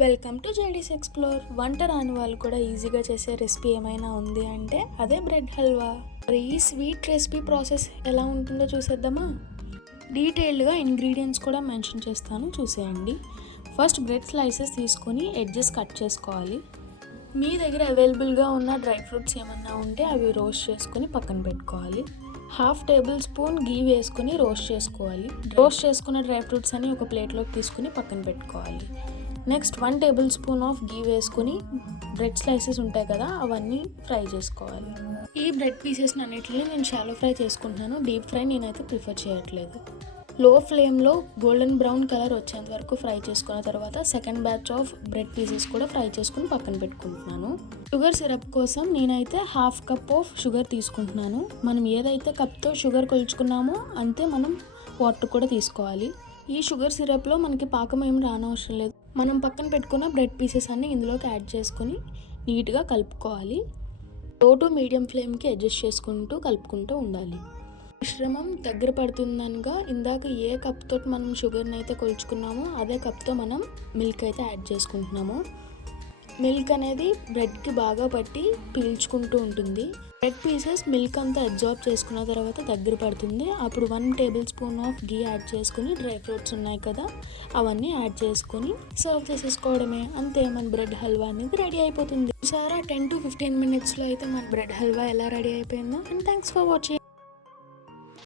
Welcome to జేడీస్ explore. వంట రాని వాళ్ళు కూడా ఈజీగా చేసే రెసిపీ ఏమైనా ఉంది అంటే అదే బ్రెడ్ హల్వా. మరి ఈ స్వీట్ రెసిపీ ప్రాసెస్ ఎలా ఉంటుందో చూసేద్దామా? డీటెయిల్డ్గా ఇంగ్రీడియంట్స్ కూడా మెన్షన్ చేస్తాను, చూసేయండి. ఫస్ట్ బ్రెడ్ స్లైసెస్ తీసుకొని ఎడ్జెస్ కట్ చేసుకోవాలి. మీ దగ్గర అవైలబుల్గా ఉన్న డ్రై ఫ్రూట్స్ ఏమన్నా ఉంటే అవి రోస్ట్ చేసుకొని పక్కన పెట్టుకోవాలి. 1/2 టేబుల్ స్పూన్ గీ వేసుకొని రోస్ట్ చేసుకోవాలి. రోస్ట్ చేసుకున్న డ్రై ఫ్రూట్స్ అని ఒక ప్లేట్లోకి తీసుకుని పక్కన పెట్టుకోవాలి. నెక్స్ట్ 1 టేబుల్ స్పూన్ ఆఫ్ గీ వేసుకొని బ్రెడ్ స్లైసెస్ ఉంటాయి కదా, అవన్నీ ఫ్రై చేసుకోవాలి. ఈ బ్రెడ్ పీసెస్ని అన్నిటిని నేను షాలో ఫ్రై చేసుకుంటున్నాను. డీప్ ఫ్రై నేనైతే ప్రిఫర్ చేయట్లేదు. లో ఫ్లేమ్లో గోల్డెన్ బ్రౌన్ కలర్ వచ్చేంత వరకు ఫ్రై చేసుకున్న తర్వాత second batch of bread pieces కూడా ఫ్రై చేసుకుని పక్కన పెట్టుకుంటున్నాను. షుగర్ సిరప్ కోసం నేనైతే 1/2 కప్ ఆఫ్ షుగర్ తీసుకుంటున్నాను. మనం ఏదైతే కప్తో షుగర్ కొలుచుకున్నామో అంతే మనం వాటర్ కూడా తీసుకోవాలి. ఈ షుగర్ సిరప్లో మనకి పాకం ఏం రానవసరం లేదు. మనం పక్కన పెట్టుకున్న బ్రెడ్ పీసెస్ అన్ని ఇందులోకి యాడ్ చేసుకొని నీట్గా కలుపుకోవాలి. లో టు మీడియం ఫ్లేమ్కి అడ్జస్ట్ చేసుకుంటూ కలుపుకుంటూ ఉండాలి. మిశ్రమం దగ్గర పడుతుందనగా ఇందాక ఏ కప్తో మనం షుగర్ని అయితే కొలుచుకున్నామో అదే కప్తో మనం మిల్క్ అయితే యాడ్ చేసుకుంటున్నాము. మిల్క్ అనేది బ్రెడ్కి బాగా పట్టి పీల్చుకుంటూ ఉంటుంది. బ్రెడ్ పీసెస్ మిల్క్ అంతా అబ్జార్బ్ చేసుకున్న తర్వాత దగ్గర పడుతుంది. అప్పుడు 1 table spoon of ghee add చేసుకుని డ్రై ఫ్రూట్స్ ఉన్నాయి కదా, అవన్నీ యాడ్ చేసుకొని సర్వ్ చేసేసుకోవడమే. అంతే, మన బ్రెడ్ హల్వా అనేది రెడీ అయిపోతుంది. సారా 10 to 15 minutesలో అయితే మన బ్రెడ్ హల్వా ఎలా రెడీ అయిపోయిందో. And thanks for watching.